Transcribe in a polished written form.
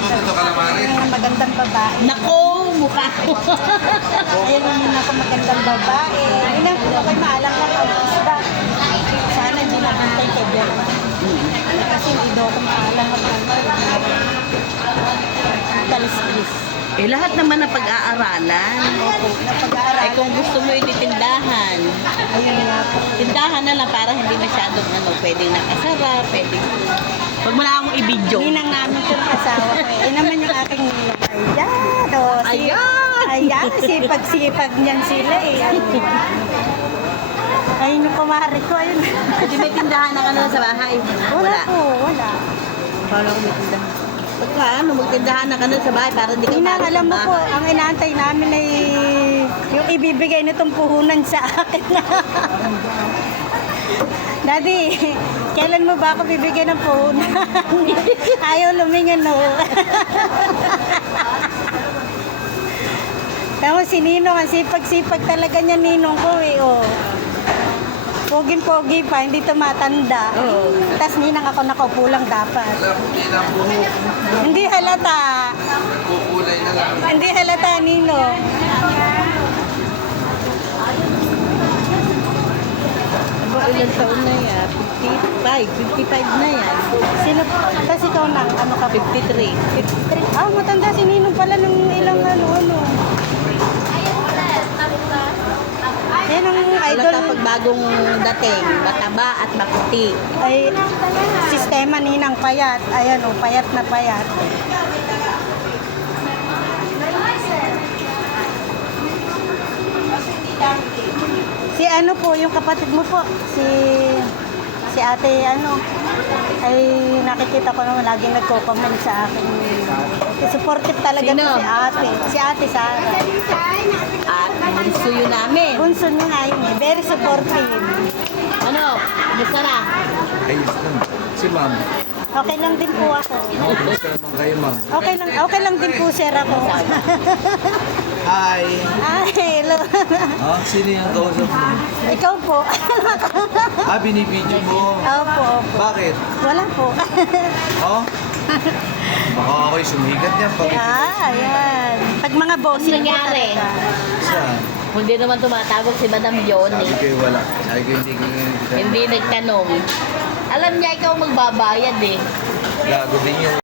Yung magandang babae. Nako, mukha ko. Ayun naman ako magandang babae. Ilang po kayo maalam na kamusta. Sana hindi nabintay kay Diyan. Kasi hindi daw ako maalam na kalis-kalis. Eh, lahat naman na pag-aaralan. Opo, napag-aaralan. Eh, kung gusto mo ititindahan, Ayun nga po. tindahan na lang para hindi masyadong pwedeng nakasara, pwedeng... Pag mo na akong i-video. Ninang namin yung asawa ko. Eh naman yung aking ninang. Ayan, o. Ayan! Ayan, sipag-sipag niyan sila eh. Ayun yung kumari ko, ayun. Hindi may tindahan na sa bahay. Wala po, wala. Wala ko may tindahan. Pagka magtindahan na sa bahay para hindi ka Ninang, alam mo po, bahay. ang inaantay namin ay yung ibibigay nitong puhunan sa akin. Daddy, kailan mo ba ako bibigyan ng puhunan? Ayaw lumingan, no? Tama si Ninong, ang sipag-sipag talaga niya Ninong ko eh, oh. Poging-pogi pa, hindi tumatanda. Oo. Tapos Ninang ako nakaupo lang dapat. Hindi halata. Hindi halata, Ninong. Ilang taon na yan? 55 na yan. Sino? Tapos ikaw na, ano ka? 53. 53. Ah, matanda si Ninong pala ng ilang ano. Yan ang idol. Halata pag bagong dating, mataba at maputi. Ay, sistema Ninang payat. Ayan, oh, payat na payat. Si ano po, yung kapatid mo po, si ate ano, ay nakikita ko naman laging nagko-comment sa akin. Supportive talaga Sino? to si ate. Si ate Sara. At bunso yun namin. Bunso niya nga yun eh. Very supportive. Ano? Kumusta na? Ayos lang. Si ma'am. Okay lang din po ako. Kumusta naman kayo, ma'am? Okay lang din po sir ako. Hi! Ay, hello. Sino yung kausap mo? Ikaw po. Binibidyo mo. Opo, opo. Bakit? Wala po. Oh? Baka ako'y sumigat niya. Ayan. Pag mga bossing po nangyari? talaga. Saan? Hindi naman tumatawag si Madam Sabi Johnny. ko wala. Sabi ko hindi ko Hindi nagtanong. Alam niya ikaw magbabayad eh. Gago din yung